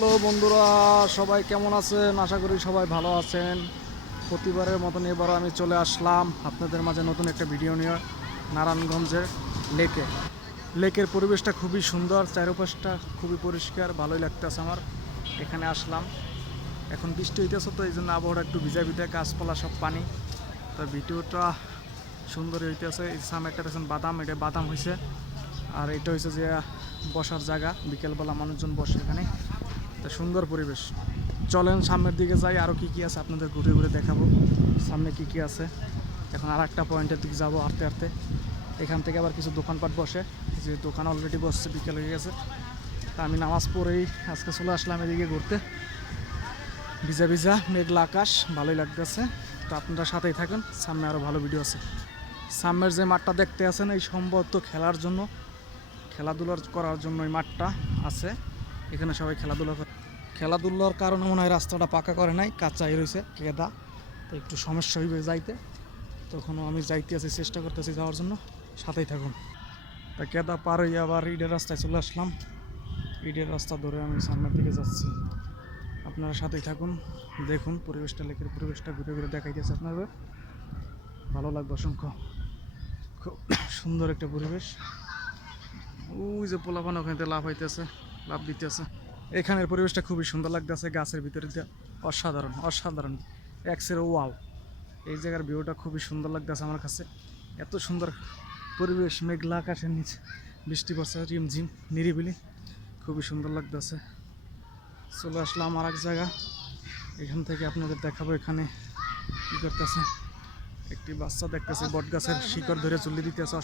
Hello বন্ধুরা, সবাই কেমন আছেন? আশা করি সবাই ভালো আছেন। প্রতিবারের মতন এবারও আমি চলে আসলাম আপনাদের মাঝে নতুন একটা ভিডিও নিয়ে। নারায়ণগঞ্জের লেকের পরিবেশটা খুবই সুন্দর, চারপাশটা খুবই পরিষ্কার, ভালোই লাগতেছে আমার। এখানে আসলাম, এখন বৃষ্টি হইতেছে তো এই জন্য আবহাওয়াটা একটু ভিজা ভিজা, গাছপালা সব পানি। তো ভিডিওটা সুন্দর হইতেছে। এই সামনেটা দেখছেন বাদাম, এটা বাদাম হয়েছে। আর এটা হয়েছে যে বসার জায়গা, বিকেলবেলা মানুষজন বসে এখানে। তা সুন্দর পরিবেশ। চলেন সামনের দিকে যাই, আরও কী কী আছে আপনাদের ঘুরে ঘুরে দেখাবো সামনে কী কী আছে। এখন আর একটা পয়েন্টের দিকে যাবো হাঁটতে হাঁটতে। এখান থেকে আবার কিছু দোকানপাট বসে, যে দোকান অলরেডি বসছে, বিকেল হয়ে গেছে। তা আমি নামাজ পড়েই আজকে চলে আসলাম এদিকে ঘুরতে। ভিজা ভিজা মেঘলা আকাশ, ভালোই লাগতেছে। তো আপনারা সাথেই থাকেন, সামনে আরও ভালো ভিডিও আছে। সামনের যে মাঠটা দেখতে আছেন, এই সম্ভবত খেলার জন্য, খেলাধুলার করার জন্য এই মাঠটা আছে। এখানে সবাই খেলাধুলা করে। খেলাধুলার কারণে মনে হয় রাস্তাটা পাকা করে নাই, কাঁচাই রয়েছে কেদা। তো একটু সমস্যা হইবে যাইতে, তখনও আমি যাইতে আছি, চেষ্টা করতেছি যাওয়ার জন্য। সাথেই থাকুন। তা কেদা পার হয়ে আবার ইটের রাস্তায় চলে আসলাম। ইটের রাস্তা ধরে আমি সামনের দিকে যাচ্ছি। আপনারা সাথেই থাকুন, দেখুন পরিবেশটা, লেকের পরিবেশটা ঘুরে ঘুরে দেখাইতেছে আপনাদের, ভালো লাগবে অসংখ্য। খুব সুন্দর একটা পরিবেশ। ওই যে পোলাপান ওখানে লাভ হইতেছে, লাভ দিতেছে। এখানের পরিবেশটা খুবই সুন্দর লাগতেছে, গাছের ভিতরে দিয়ে অসাধারণ অসাধারণ, এক্সের ওয়াও। এই জায়গার ভিউটা খুবই সুন্দর লাগতেছে আমার কাছে। এত সুন্দর পরিবেশ, মেঘলা আকাশের নিচে বৃষ্টি পড়ছে রিমঝিম, নিরিবিলি, খুবই সুন্দর লাগতেছে। চলে আসলাম আর এক জায়গা, এখান থেকে আপনাদের দেখাবো এখানে কী করতেছে। একটি বাচ্চা দেখতেছে বট গাছের শিকড় ধরে চলে দিতেছে।